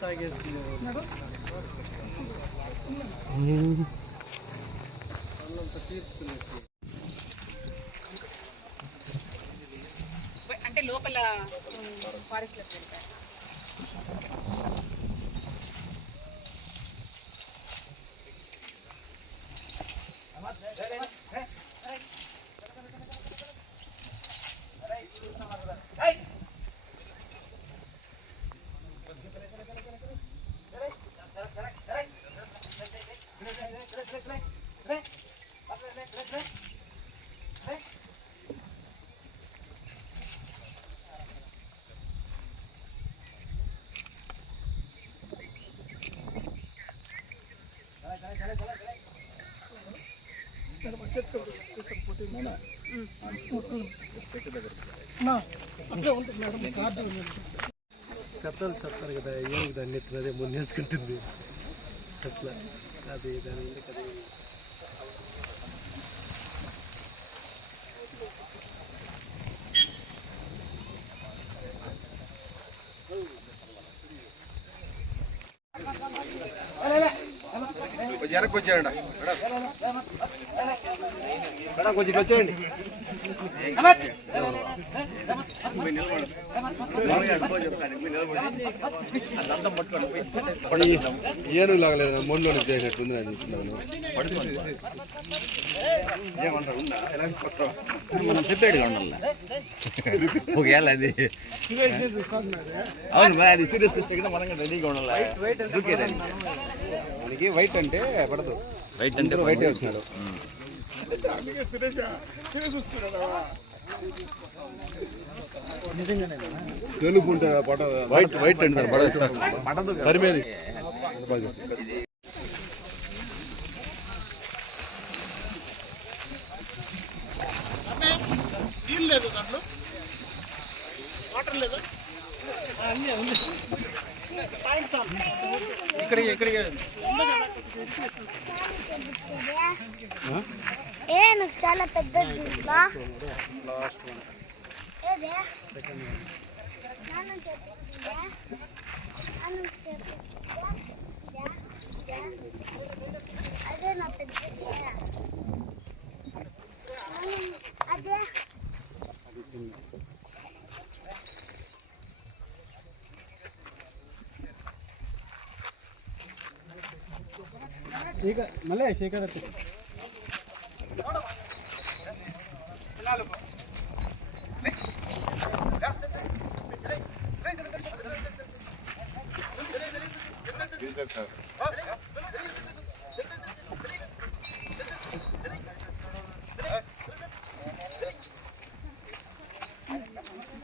దాంట్లో అంటే లోపల ఫారెస్ట్లో కథలు చెప్తారు కదా ఏమి దాన్ని ఎత్తున్నదే ముందేసుకుంటుంది అట్లా అది దాని మీద కదా వెనక్కి వచ్చేయండి. కొంచెం వచ్చేయండి. ఏనుగు లాగలేదు మొండు చేసినట్టుంది అది మనం చెప్పాడు ఉండాలి. ఒకవేళ అది అవును మరి అది సీరియస్ చూస్తే కూడా మనం రెడీగా ఉండాలి. దూకేదాన్ని మనకి వైట్ అంటే పడదు. వైట్ అంటే వైట్ వచ్చినాడు. తెలుపు తెలుగు పడదు వైట్ వైట్ అంటే ఏ చాలా పెద్ద బా అదే నా పెద్దది అదే మళ్ళీ శేఖర్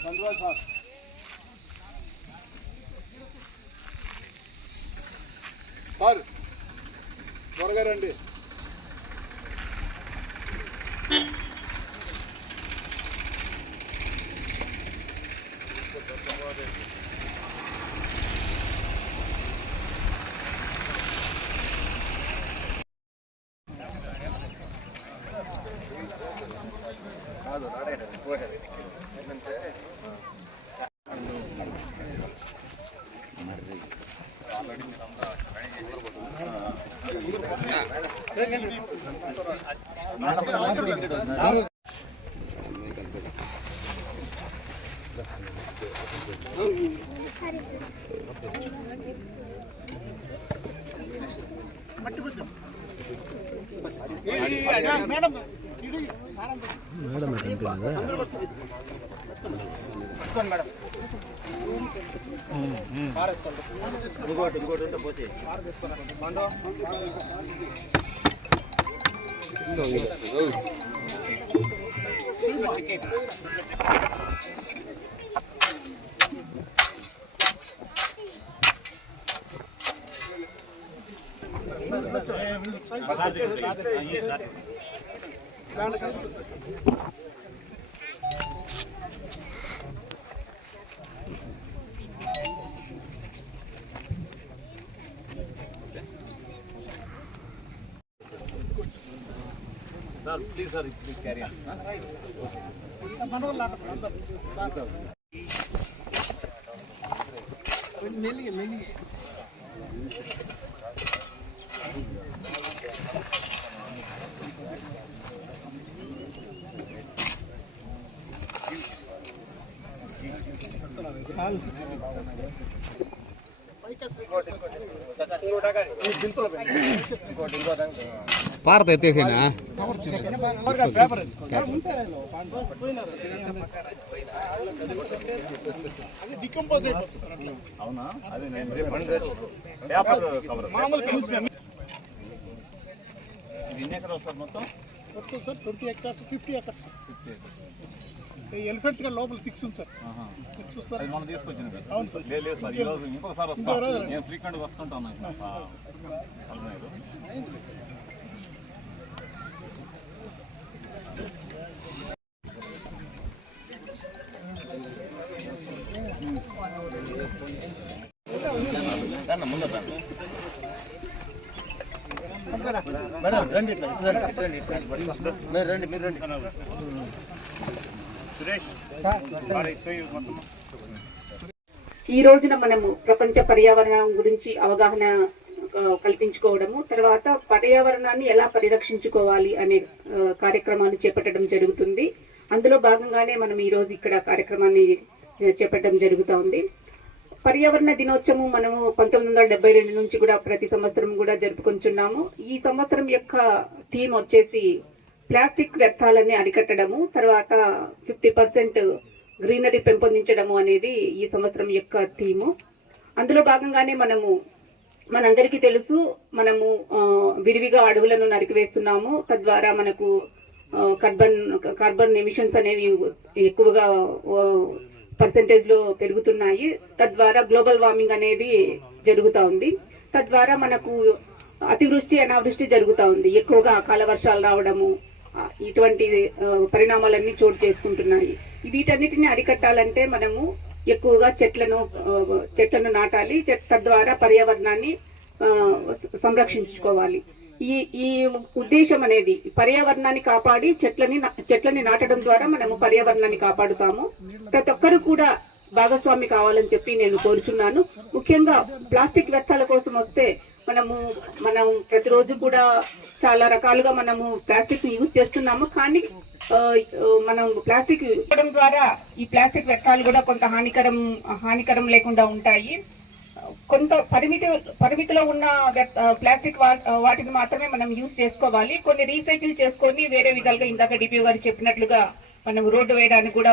సార్ త్వరగా రండి ಅದು ನಾಡೇ ఏంటంటే மேடம் மேடம் ఇంకోటి ఇంకోటి ఉంటే పోతే మండో కనిపించిందా ప్లీజ్ సార్ ప్లీజ్ క్యారీ పారత ఎత్తేసేనా అవునా అదే నేను రేపు బండి పేపర్ కవర్ మామూలు ఇది ఎన్ని ఎకరాలు వస్తుంది మొత్తం వస్తుంది sir twenty acres fifty acres fifty acres ఈ ఎలిఫెంట్స్గా లోపల సిక్స్ ఉంది సార్ సిక్స్ చూస్తారు అది మనం తీసుకొచ్చింది అవును సార్. లేదు సార్ ఈ రోజు ఇంకొకసారి ఇంకో రోజు వస్తాను నేను ఫ్రీక్వెంట్గా వస్తుంటాను ఈ రోజున మనము ప్రపంచ పర్యావరణం గురించి అవగాహన కల్పించుకోవడము తర్వాత పర్యావరణాన్ని ఎలా పరిరక్షించుకోవాలి అనే కార్యక్రమాన్ని చేపట్టడం జరుగుతుంది. అందులో భాగంగానే మనం ఈ రోజు ఇక్కడ కార్యక్రమాన్ని చేపట్టడం జరుగుతూ ఉంది పర్యావరణ దినోత్సవం మనము పంతొమ్మిది వందల డెబ్బై రెండు నుంచి కూడా ప్రతి సంవత్సరం కూడా జరుపుకుంటున్నాము. ఈ సంవత్సరం యొక్క థీమ్ వచ్చేసి ప్లాస్టిక్ వ్యర్థాలని అరికట్టడము తర్వాత ఫిఫ్టీ పర్సెంట్ గ్రీనరీ పెంపొందించడము అనేది ఈ సంవత్సరం యొక్క థీము. అందులో భాగంగానే మనము మనందరికీ తెలుసు మనము విరివిగా అడవులను నరికివేస్తున్నాము. తద్వారా మనకు కార్బన్ కార్బన్ ఎమిషన్స్ అనేవి ఎక్కువగా పర్సంటేజ్లో పెరుగుతున్నాయి. తద్వారా గ్లోబల్ వార్మింగ్ అనేది జరుగుతూ ఉంది. తద్వారా మనకు అతివృష్టి అనావృష్టి జరుగుతూ ఉంది. ఎక్కువగా అకాల వర్షాలు రావడము ఇటువంటి పరిణామాలన్నీ చోటు చేసుకుంటున్నాయి. వీటన్నిటిని అరికట్టాలంటే మనము ఎక్కువగా చెట్లను చెట్లను నాటాలి. చెట్- తద్వారా పర్యావరణాన్ని సంరక్షించుకోవాలి. ఈ ఈ ఉద్దేశం అనేది పర్యావరణాన్ని కాపాడి చెట్లని చెట్లని నాటడం ద్వారా మనము పర్యావరణాన్ని కాపాడుతాము. ప్రతి ఒక్కరు కూడా భాగస్వామి కావాలని చెప్పి నేను కోరుచున్నాను. ముఖ్యంగా ప్లాస్టిక్ వ్యర్థాల కోసం వస్తే మనము మనం ప్రతిరోజు కూడా చాలా రకాలుగా మనము ప్లాస్టిక్ యూజ్ చేస్తున్నాము. కానీ మనం ప్లాస్టిక్ ఇవ్వడం ద్వారా ఈ ప్లాస్టిక్ వ్యర్థాలు కూడా కొంత హానికరం హానికరం లేకుండా ఉంటాయి. కొంత పరిమితి పరిమితిలో ఉన్న వ్యర్థ- ప్లాస్టిక్ వా- వాటిని మాత్రమే మనం యూజ్ చేసుకోవాలి. కొన్ని రీసైకిల్ చేసుకొని వేరే విధాలుగా ఇందాక డిపి గారు చెప్పినట్లుగా మనం రోడ్డు వేయడానికి కూడా